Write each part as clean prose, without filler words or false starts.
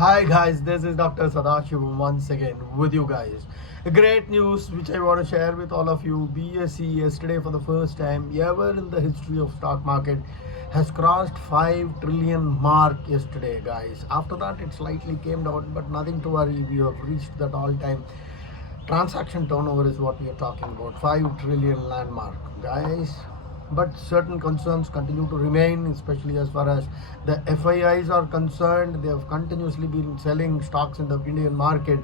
Hi guys, this is Dr. Sadasivam once again with you guys. A great news which I want to share with all of you. BSE yesterday for the first time ever in the history of stock market has crossed 5 trillion mark yesterday, guys. After that it slightly came down, but nothing to worry. We have reached that all-time transaction turnover is what we are talking about. 5 trillion landmark, guys. But certain concerns continue to remain, especially as far as the FIIs are concerned. They have continuously been selling stocks in the Indian market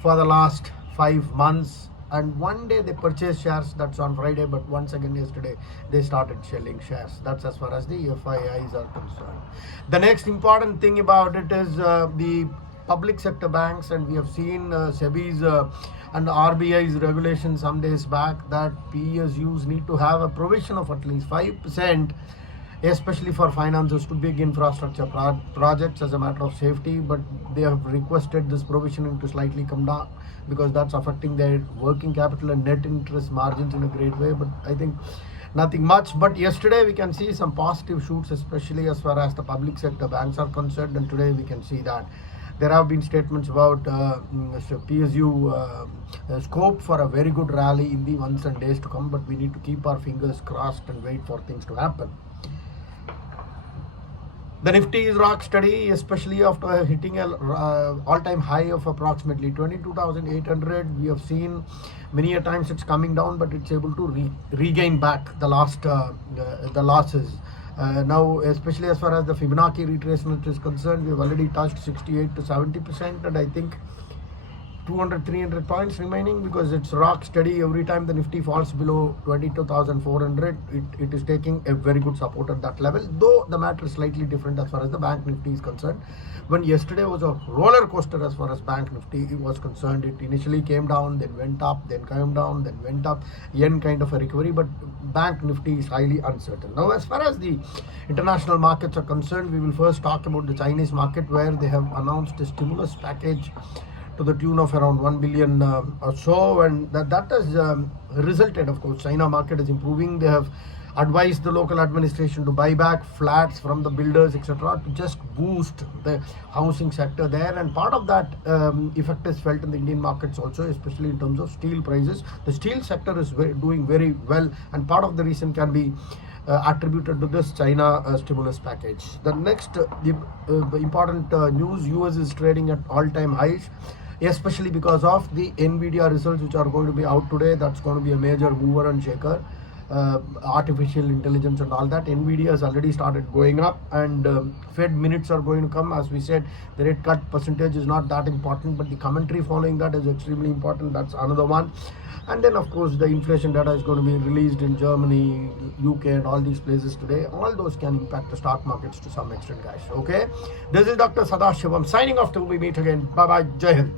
for the last 5 months, and one day they purchase shares, that's on Friday, but once again yesterday they started selling shares. That's as far as the FIIs are concerned. The next important thing about it is the public sector banks, and we have seen SEBI's and RBI's regulation some days back that PSUs need to have a provision of at least 5%, especially for finances to big infrastructure projects as a matter of safety. But they have requested this provisioning to slightly come down because that's affecting their working capital and net interest margins in a great way. But I think nothing much. But yesterday we can see some positive shoots, especially as far as the public sector banks are concerned, and today we can see that there have been statements about PSU scope for a very good rally in the months and days to come, but we need to keep our fingers crossed and wait for things to happen. The Nifty is rock steady, especially after hitting an all-time high of approximately 22,800. We have seen many a times it's coming down, but it's able to regain back the losses. Now, especially as far as the Fibonacci retracement is concerned, we've already touched 68 to 70%, and I think 200-300 points remaining, because it's rock steady. Every time the Nifty falls below 22,400, it is taking a very good support at that level. Though the matter is slightly different as far as the Bank Nifty is concerned. When yesterday was a roller coaster as far as Bank Nifty was concerned, it initially came down, then went up, then came down, then went up, yen kind of a recovery, but Bank Nifty is highly uncertain. Now, as far as the international markets are concerned, we will first talk about the Chinese market, where they have announced a stimulus package to the tune of around 1 billion or so, and that has resulted, of course, China market is improving. They have advised the local administration to buy back flats from the builders, etc., to just boost the housing sector there, and part of that effect is felt in the Indian markets also, especially in terms of steel prices. The steel sector is doing very well, and part of the reason can be attributed to this China stimulus package. The next important news: US is trading at all-time highs, especially because of the N-Videa results which are going to be out today. That's going to be a major mover and shaker. Artificial intelligence and all that. N-Videa has already started going up, and Fed minutes are going to come. As we said, the rate cut percentage is not that important, but the commentary following that is extremely important. That's another one. And then, of course, the inflation data is going to be released in Germany, UK, and all these places today. All those can impact the stock markets to some extent, guys. Okay, this is Dr. Sadasivam signing off till we meet again. Bye bye. Jai Hind.